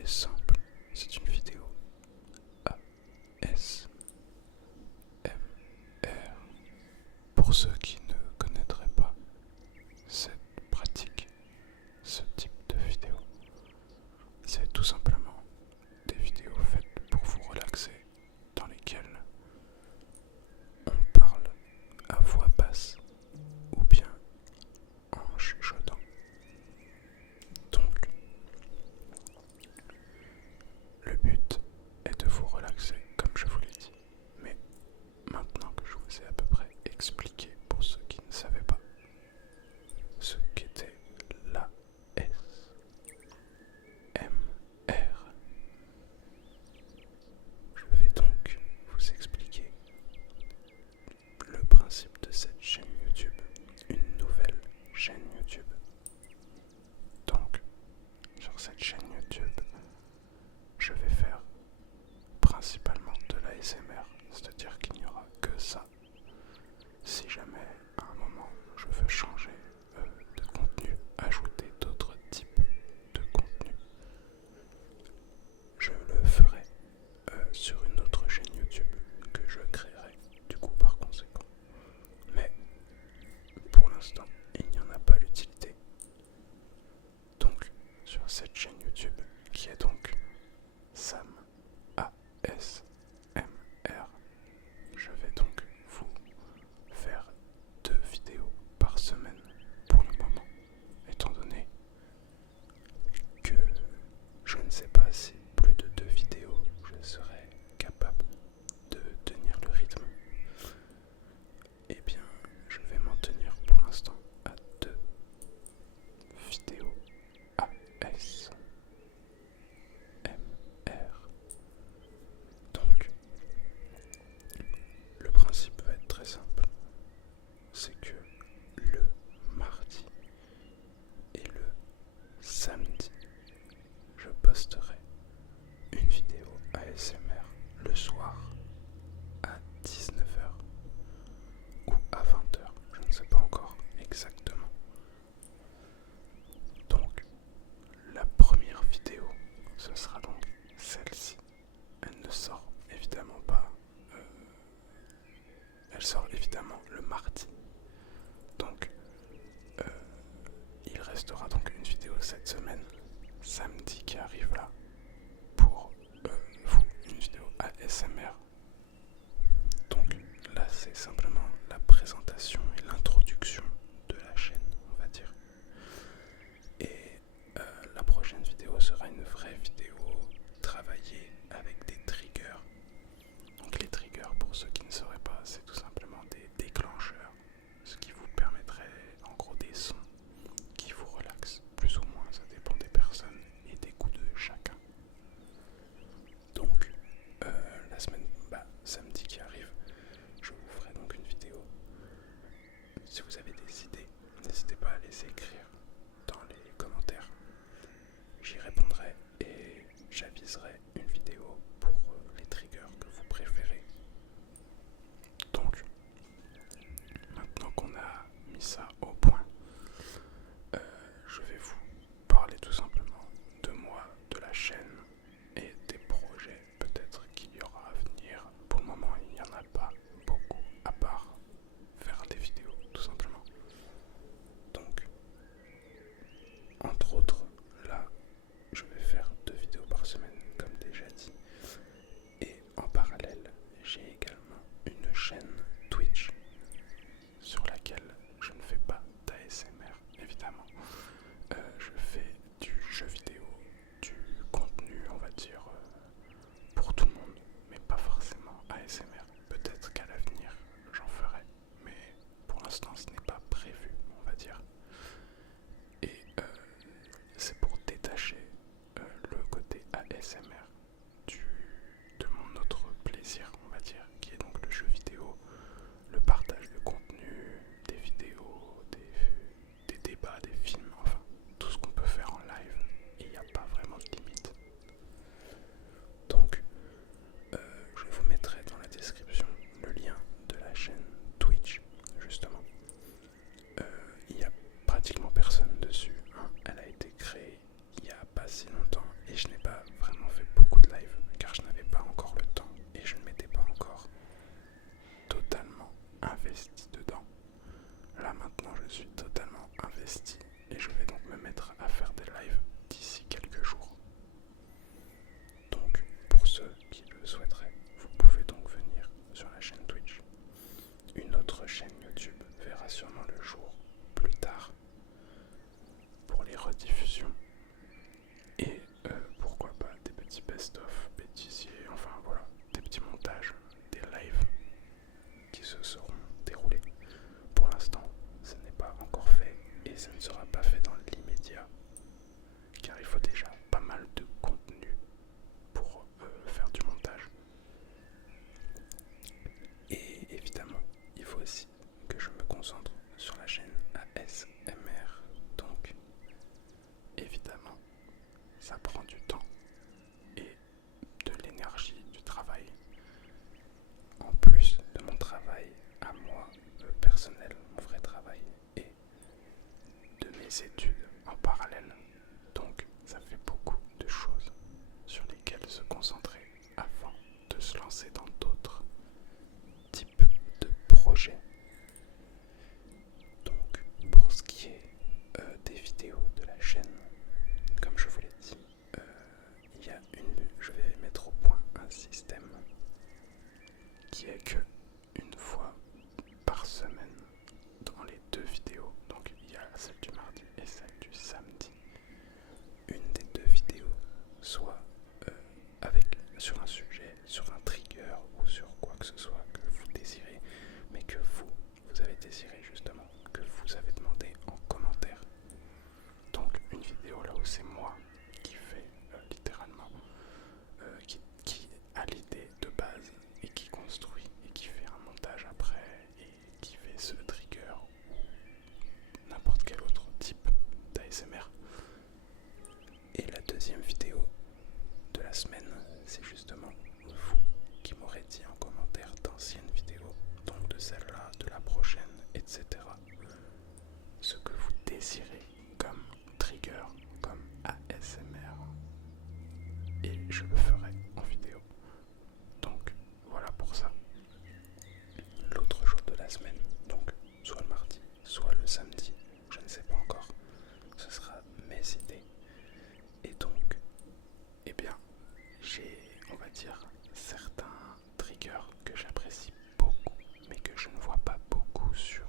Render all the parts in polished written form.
est simple. C'est une vidéo ASMR. Pour ceux qui ne connaîtraient pas cette pratique, ce type de vidéo, c'est tout simplement des vidéos faites pour vous relaxer, dans lesquelles on parle à voix basse ou bien en chuchotant. Donc, le but est de vous relaxer, comme je vous l'ai dit. Mais maintenant que je vous ai à peu près expliqué, pour ceux qui ne savaient pas, ce qu'était l'ASMR, je vais donc vous expliquer le principe de cette chaîne YouTube, une nouvelle chaîne YouTube. Donc, sur cette chaîne YouTube, je vais faire principalement de l'ASMR, c'est-à-dire qu'il n'y aura que ça. Si jamais à un moment je veux changer de contenu, ajouter d'autres types de contenu, je le ferai sur une autre chaîne YouTube que je créerai du coup par conséquent. Mais pour l'instant, il n'y en a pas l'utilité. Donc sur cette chaîne YouTube qui est donc Sam ASMR, je vais donc vous faire 2 vidéos par semaine pour le moment, étant donné que je ne sais pas si plus de 2 vidéos je serai capable de tenir le rythme. Eh bien, je vais m'en tenir pour l'instant à 2 vidéos ASMR. Donc, le principe va être très simple. C'est que le mardi et le samedi, je posterai une vidéo ASMR le soir à 19h ou à 20h, je ne sais pas encore exactement. Donc, la première vidéo, ce sera donc celle-ci. Elle ne sort évidemment pas. Elle sort évidemment le mardi. Donc, il restera donc une vidéo cette semaine, samedi qui arrive là, pour vous, une vidéo ASMR. Donc là, c'est simplement la présentation et l'introduction de la chaîne, on va dire. Et la prochaine vidéo sera une vraie vidéo travaillée avec des triggers. Donc les triggers, pour ceux qui ne sauraient pas, c'est tout simplement des déclencheurs, ce qui vous permettrait en gros des sons qui vous relaxent, plus ou moins, ça dépend des personnes et des goûts de chacun. Donc la semaine, samedi qui arrive, je vous ferai donc une vidéo. Si vous avez des idées, n'hésitez pas à les écrire dans les commentaires. J'y répondrai et j'aviserai une vidéo pour les triggers que vous préférez. Donc, maintenant qu'on a mis ça au point, je vais vous parler tout simplement de moi, de la chaîne et des projets peut-être qu'il y aura à venir. Pour le moment, il n'y en a pas beaucoup à part faire des vidéos tout simplement. Donc, entre autres, là, je vais faire 2 vidéos par semaine comme déjà dit. Et en parallèle, j'ai également une chaîne Twitch sur laquelle je ne fais pas d'ASMR évidemment. Je fais du jeu vidéo, du contenu on va dire pour tout le monde, mais pas forcément ASMR. Peut-être qu'à l'avenir j'en ferai, mais pour l'instant ce n'est pas prévu on va dire. Et c'est pour détacher le côté ASMR de mon autre plaisir on va dire, qui est donc le jeu vidéo, le partage de contenu, des vidéos, des débats, des films, enfin tout ce qu'on peut faire en live, et il n'y a pas vraiment de limite. Donc je vous mettrai dans la description le lien de la chaîne Twitch justement. Il n'y a pratiquement personne dessus, hein. Elle a été créée il n'y a pas si longtemps et je n'ai pas des études en parallèle, donc ça fait beaucoup de choses sur lesquelles se concentrer avant de se lancer dans d'autres types de projets. Donc pour ce qui est des vidéos de la chaîne, comme je vous l'ai dit, je vais mettre au point un système qui est que une fois par semaine dans les 2 vidéos, donc il y a celle du mardi et celle du samedi, une des 2 vidéos soit sur un sujet, sur un trigger ou sur quoi que ce soit que vous désirez, mais que vous avez désiré justement, que vous avez demandé en commentaire. Donc une vidéo là où c'est moi qui fait littéralement, qui a l'idée de base et qui construit et qui fait un montage après et qui fait ce trigger ou n'importe quel autre type d'ASMR. Et la deuxième vidéo de la semaine, c'est justement vous qui m'aurez dit en commentaire d'anciennes vidéos, donc de celle-là, de la prochaine, etc. Ce que vous désirez comme trigger, comme ASMR. Et je le ferai en vidéo. Donc voilà pour ça. L'autre jour de la semaine, donc soit le mardi, soit le samedi, je ne sais pas encore, ce sera mes idées. Et donc, eh bien, j'ai, on va dire, certains triggers que j'apprécie beaucoup, mais que je ne vois pas beaucoup sur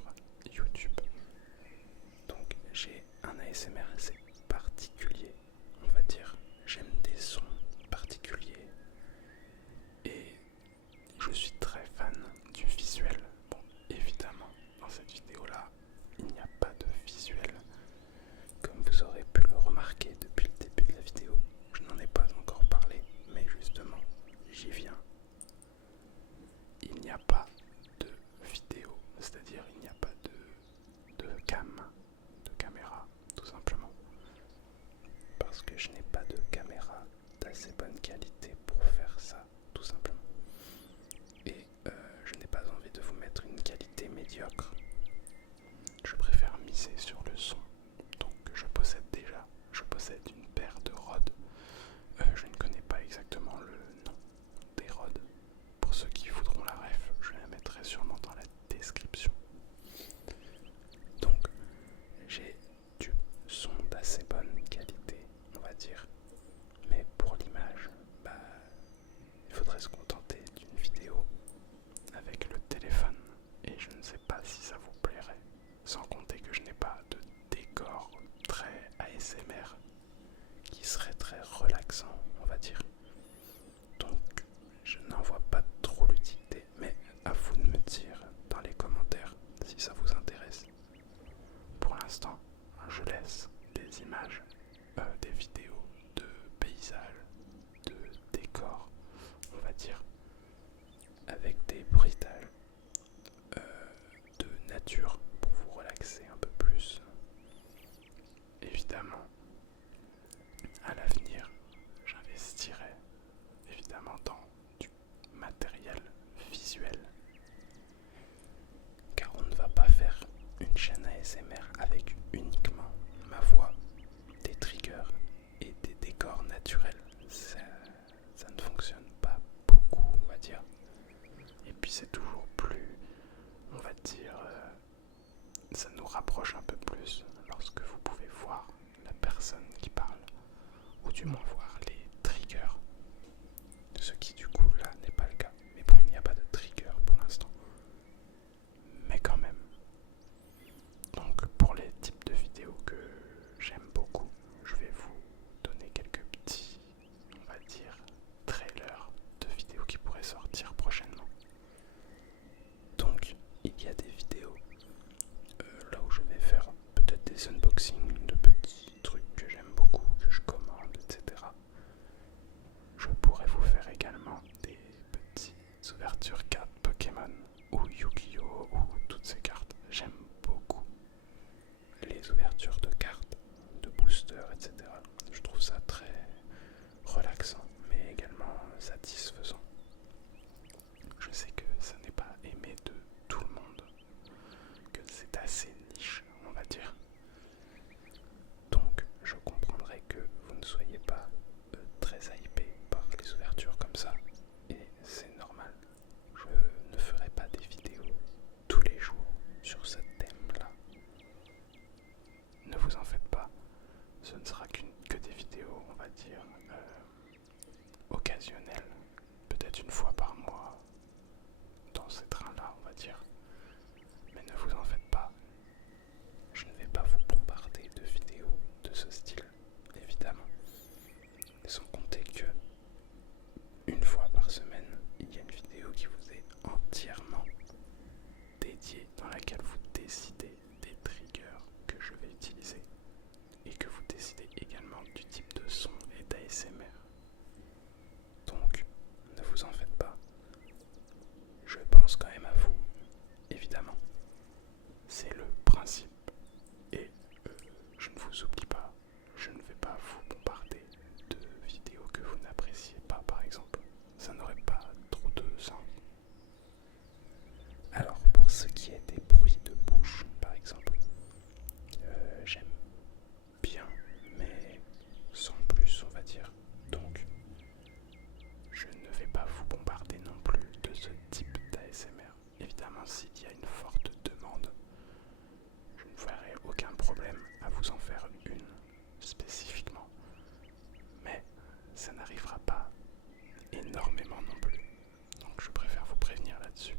YouTube. Donc j'ai un ASMR assez particulier, on va dire. J'aime des sons particuliers et je suis très fan du visuel. Bon, évidemment, dans cette vidéo-là, il n'y a pas de visuel. Comme vous aurez pu le remarquer depuis le début de la vidéo, je n'en ai pas encore parlé, mais justement, j'y viens. Il n'y a pas de vidéo, c'est-à-dire il n'y a pas de caméra, tout simplement. Parce que je n'ai pas de caméra d'assez bonne qualité pour faire ça, tout simplement. Et je n'ai pas envie de vous mettre une qualité médiocre. Je préfère miser sur le son. Donc je possède une paire de Rode. Je ne connais pas exactement le nom des Rode. Pour ceux qui voudront la ref, je la mettrai sûrement dans la description. Donc j'ai du son d'assez bonne qualité, on va dire. Mais pour l'image, il faudrait se contenter d'une vidéo avec le téléphone. Et je ne sais pas si ça vous plairait. Sans compter que je n'ai pas de décor très ASMR qui serait très relaxant, on va dire. Donc je n'en vois pas trop l'utilité, mais à vous de me dire dans les commentaires si ça vous intéresse. Pour l'instant, je laisse des images, des vidéos de paysages, de décors, on va dire, avec des bruitages de nature pour vous relaxer un peu plus. Évidemment, à l'avenir, j'investirai évidemment dans du matériel visuel, car on ne va pas faire une chaîne ASMR avec uniquement ma voix, des triggers et des décors naturels. Ça ne fonctionne pas beaucoup, on va dire. Et puis c'est toujours plus, on va dire, ça nous rapproche un peu plus lorsque vous pouvez voir la personne qui parle, ou du moins voir les triggers, ce qui du coup là n'est pas le cas. Mais bon, il n'y a pas de trigger pour l'instant, mais quand même. Donc pour les types de vidéos que j'aime beaucoup, je vais vous donner quelques petits, on va dire, trailers de vidéos qui pourraient sortir prochainement. Donc il y a des vidéos là où je vais faire peut-être des unboxings de petits trucs que j'aime beaucoup, que je commande, etc. occasionnel, peut-être une fois par mois, dans ces trains-là, on va dire. Mais ne vous en faites pas, je ne vais pas vous bombarder de vidéos de ce style, évidemment. Sans compter que, une fois par semaine, il y a une vidéo qui vous est entièrement dédiée, dans laquelle vous décidez des triggers que je vais utiliser et que vous décidez également du type de son et d'ASMR. Donc, ne vous en faites pas. Je pense quand même à vous, évidemment. C'est le principe. Et je ne vous oublie pas. Je ne vais pas vous bombarder de vidéos que vous n'appréciez pas, par exemple. Ça n'aurait pas trop de sens. Alors, pour ce qui est des bruits de bouche, par exemple, j'aime bien, mais sans plus, on va dire. Donc, je ne vais pas vous bombarder non plus de ce type d'ASMR. Évidemment, s'il y a une forte demande, je ne verrai aucun problème à vous en faire une spécifiquement. Mais ça n'arrivera pas énormément non plus. Donc je préfère vous prévenir là-dessus.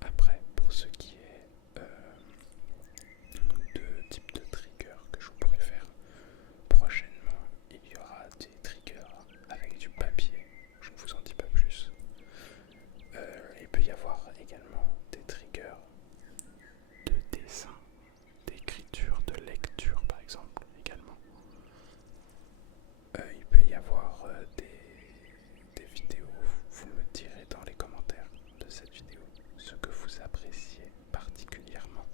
Après, pour ce qui est de type de trigger que je pourrais faire prochainement, il y aura des triggers avec du papier. Je ne vous en dis pas plus. Il peut y avoir également des triggers de dessin, d'écriture, de lecture par exemple également. Il peut y avoir des vidéos, vous me direz dans les commentaires de cette vidéo ce que vous appréciez particulièrement.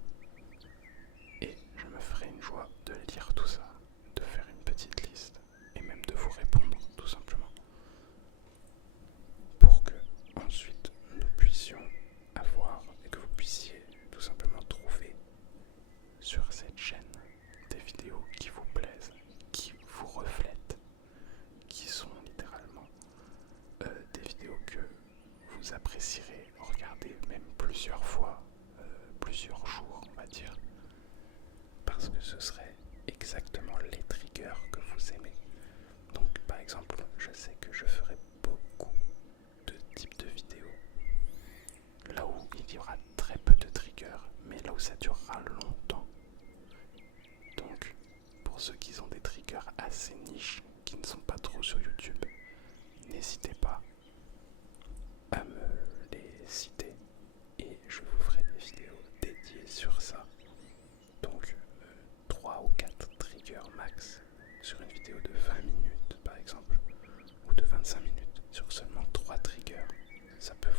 Et je me ferai une joie de lire tout ça, de faire une petite liste et même de vous répondre tout simplement. Pour que ensuite nous puissions avoir et que vous puissiez tout simplement trouver sur cette chaîne des vidéos qui vous plaisent, qui vous reflètent, qui sont littéralement des vidéos que vous apprécierez regarder même plusieurs fois, plusieurs jours on va dire, parce que ce serait exactement les triggers que vous aimez. Donc par exemple, je sais que je ferai beaucoup de types de vidéos là où il y aura très peu de triggers, mais là où ça durera longtemps. Donc pour ceux qui ont des triggers assez niches, qui ne sont pas trop sur YouTube, n'hésitez pas à me les citer et je vous ferai des vidéos dédiées sur ça. Donc 3 ou 4 triggers max sur une vidéo de 20 minutes par exemple, ou de 25 minutes sur seulement 3 triggers. Ça peut